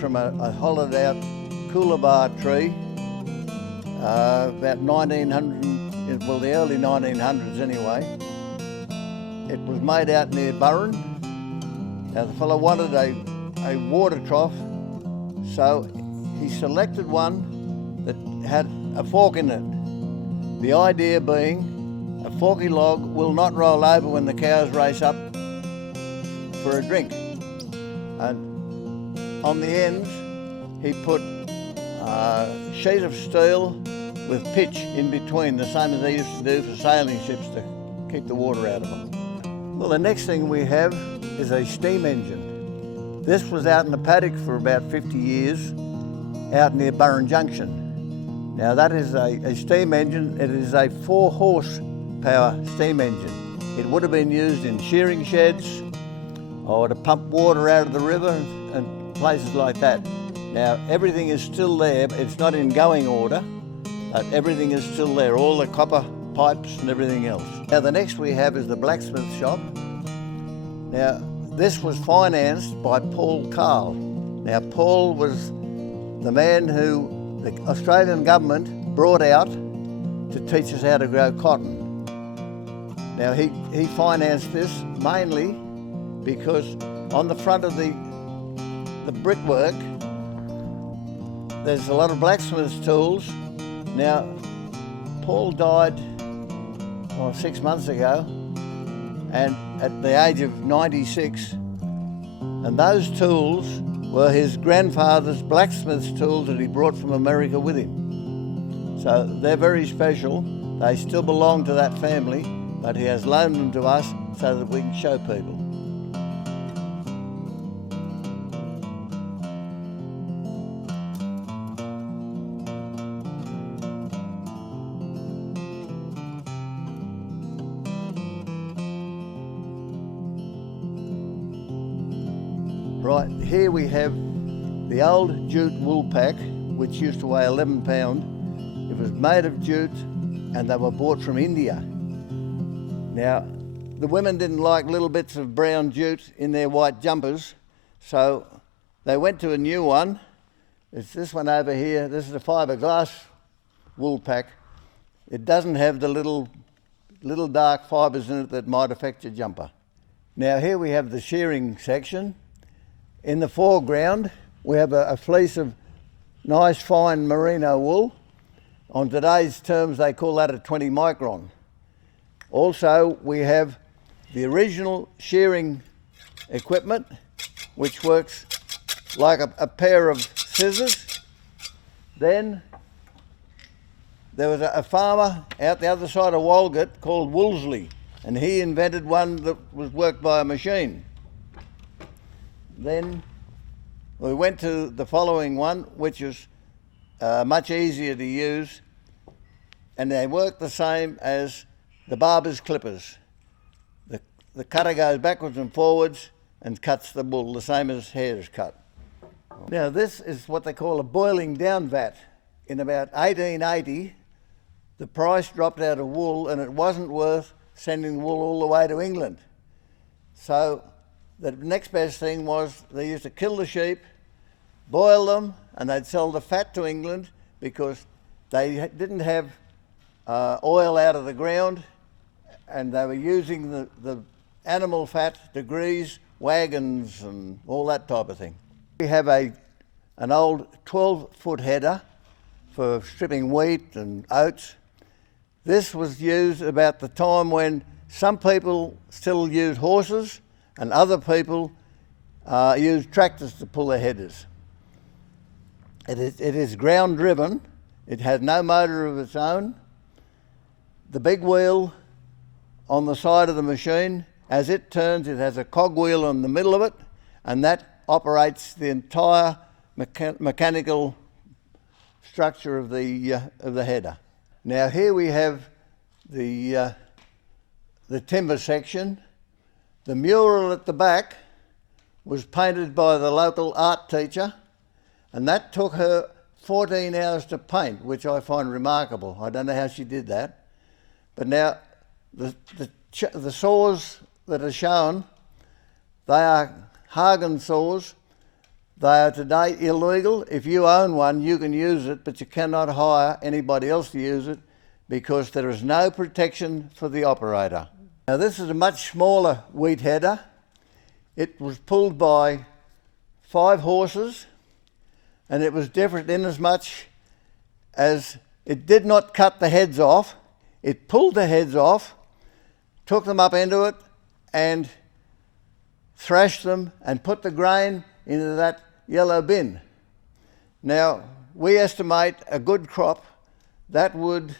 from a hollowed out coolabah tree about 1900, well the early 1900s anyway. It was made out near Burren. Now the fellow wanted a water trough, so he selected one that had a fork in it. The idea being a forky log will not roll over when the cows race up for a drink. And on the ends he put a sheet of steel with pitch in between, the same as they used to do for sailing ships to keep the water out of them. Well, the next thing we have is a steam engine. This was out in the paddock for about 50 years, out near Burren Junction. Now that is a steam engine. It is a 4 horsepower steam engine. It would have been used in shearing sheds or to pump water out of the river and places like that. Now everything is still there. It's not in going order, but everything is still there, all the copper pipes and everything else. Now the next we have is the blacksmith shop. Now this was financed by Paul Carl. Now Paul was the man who the Australian government brought out to teach us how to grow cotton. Now he financed this mainly because on the front of the brickwork there's a lot of blacksmith's tools. Now Paul died 6 months ago, and at the age of 96, and those tools were his grandfather's blacksmith's tools that he brought from America with him. So they're very special. They still belong to that family, but he has loaned them to us so that we can show people. Right, here we have the old jute wool pack, which used to weigh 11 pounds. It was made of jute and they were bought from India. Now, the women didn't like little bits of brown jute in their white jumpers, so they went to a new one. It's this one over here. This is a fiberglass wool pack. It doesn't have the little dark fibres in it that might affect your jumper. Now here we have the shearing section. In the foreground, we have a fleece of nice fine merino wool. On today's terms, they call that a 20 micron. Also, we have the original shearing equipment, which works like a pair of scissors. Then there was a farmer out the other side of Walgett called Wolseley, and he invented one that was worked by a machine. Then we went to the following one, which is much easier to use, and they work the same as the barber's clippers. The cutter goes backwards and forwards and cuts the wool, the same as hair is cut. Now this is what they call a boiling down vat. In about 1880, the price dropped out of wool and it wasn't worth sending the wool all the way to England. So the next best thing was they used to kill the sheep, boil them, and they'd sell the fat to England because they didn't have oil out of the ground, and they were using the animal fat to grease wagons and all that type of thing. We have an old 12-foot header for stripping wheat and oats. This was used about the time when some people still use horses and other people use tractors to pull their headers. It is ground driven. It has no motor of its own. The big wheel on the side of the machine, as it turns, it has a cogwheel in the middle of it, and that operates the entire mechanical structure of the header. Now here we have the timber section. The mural at the back was painted by the local art teacher, and that took her 14 hours to paint, which I find remarkable. I don't know how she did that. But now the saws that are shown, they are Hagen saws. They are today illegal. If you own one, you can use it, but you cannot hire anybody else to use it because there is no protection for the operator. Now this is a much smaller wheat header. It was pulled by 5 horses, and it was different in as much as it did not cut the heads off. It pulled the heads off, took them up into it, and thrashed them and put the grain into that yellow bin. Now, we estimate a good crop that would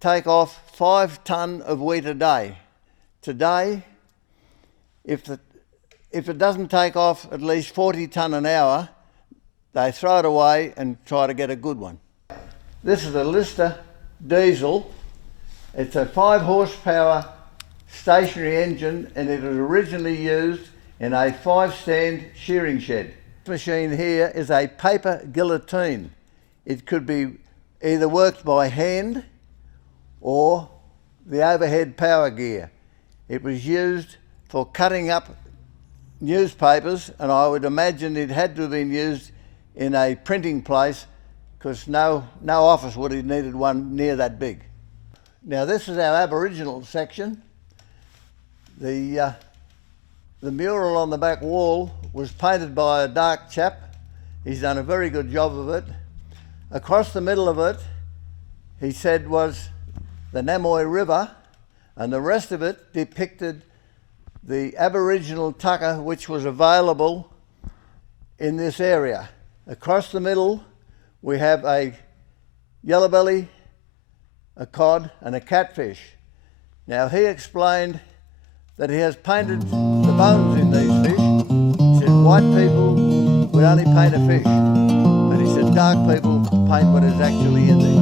take off 5 tonne of wheat a day. Today, if it doesn't take off at least 40 tonne an hour, they throw it away and try to get a good one. This is a Lister diesel. It's a 5 horsepower stationary engine, and it was originally used in a 5-stand shearing shed. This machine here is a paper guillotine. It could be either worked by hand or the overhead power gear. It was used for cutting up newspapers, and I would imagine it had to have been used in a printing place because no office would have needed one near that big. Now this is our Aboriginal section. The mural on the back wall was painted by a dark chap. He's done a very good job of it. Across the middle of it, he said, was the Namoi River, and the rest of it depicted the Aboriginal tucker which was available in this area. Across the middle, we have a yellowbelly, a cod, and a catfish. Now he explained that he has painted the bones in these fish. He said white people would only paint a fish, and he said dark people paint what is actually in there.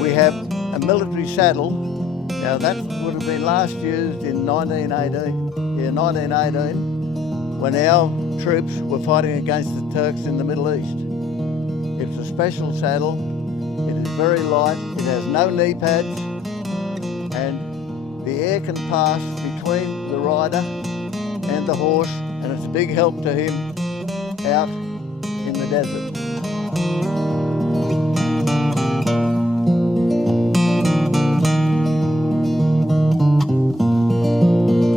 We have a military saddle. Now that would have been last used in 1918, when our troops were fighting against the Turks in the Middle East. It's a special saddle. It is very light. It has no knee pads, and the air can pass between the rider and the horse, and it's a big help to him out in the desert.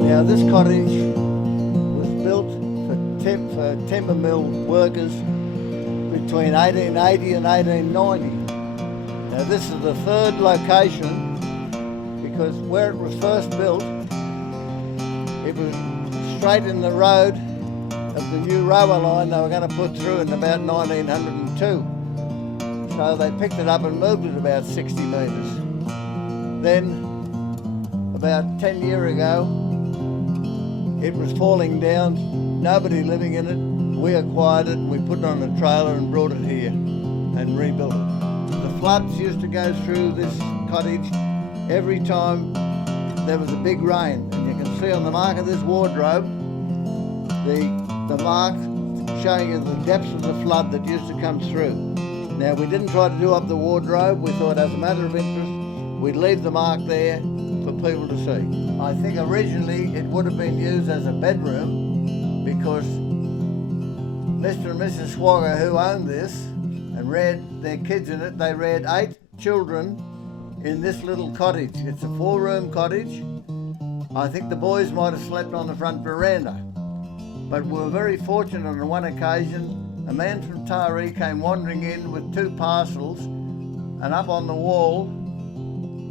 Now this cottage was built for timber mill workers between 1880 and 1890. Now this is the third location, because where it was first built, it was straight in the road of the new railway line they were going to put through in about 1902. So they picked it up and moved it about 60 metres. Then, about 10 years ago, it was falling down, nobody living in it. We acquired it, we put it on a trailer and brought it here and rebuilt it. The floods used to go through this cottage every time there was a big rain. And you can see on the mark of this wardrobe, the mark showing you the depths of the flood that used to come through. Now we didn't try to do up the wardrobe. We thought as a matter of interest, we'd leave the mark there for people to see. I think originally it would have been used as a bedroom because Mr. and Mrs. Swagger, who owned this and reared their kids in it, they reared 8 children in this little cottage. It's a 4-room cottage. I think the boys might have slept on the front veranda. But we were very fortunate on one occasion. A man from Taree came wandering in with 2 parcels and up on the wall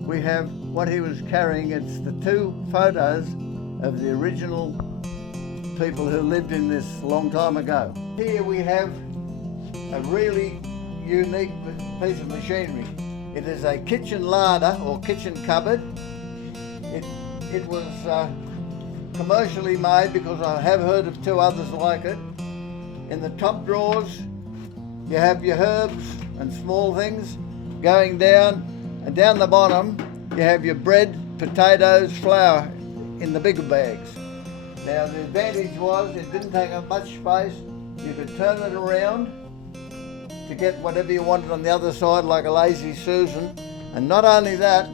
we have what he was carrying. It's the two photos of the original people who lived in this a long time ago. Here we have a really unique piece of machinery. It is a kitchen larder or kitchen cupboard. It was commercially made, because I have heard of two others like it. In the top drawers you have your herbs and small things going down, and down the bottom you have your bread, potatoes, flour in the bigger bags. Now the advantage was it didn't take up much space. You could turn it around to get whatever you wanted on the other side, like a lazy Susan. And not only that,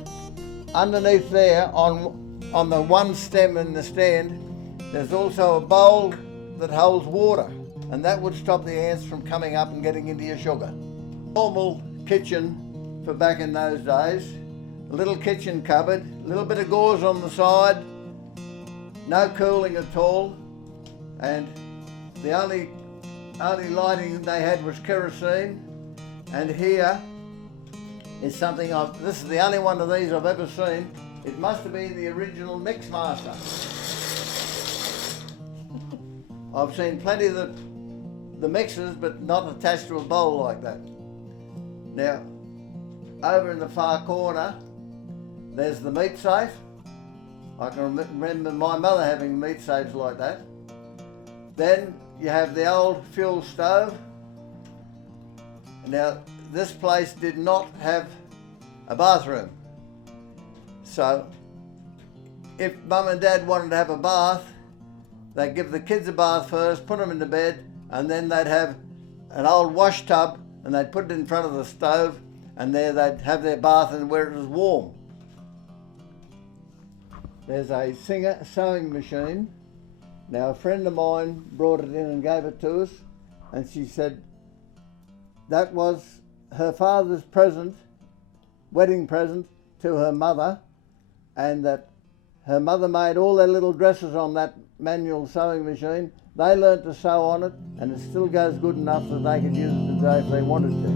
underneath there on the one stem in the stand, there's also a bowl that holds water, and that would stop the ants from coming up and getting into your sugar. Normal kitchen for back in those days, a little kitchen cupboard, a little bit of gauze on the side, no cooling at all, and the only lighting they had was kerosene. And here is something this is the only one of these I've ever seen. It must have been the original mix master. I've seen plenty of the mixers, but not attached to a bowl like that. Now, over in the far corner, there's the meat safe. I can remember my mother having meat safes like that. Then you have the old fuel stove. Now, this place did not have a bathroom. So, if Mum and Dad wanted to have a bath, they'd give the kids a bath first, put them into bed, and then they'd have an old wash tub and they'd put it in front of the stove, and there they'd have their bath and where it was warm. There's a Singer sewing machine. Now a friend of mine brought it in and gave it to us, and she said that was her father's present, wedding present to her mother, and that her mother made all their little dresses on that manual sewing machine. They learnt to sew on it, and it still goes good enough that they could use it today if they wanted to.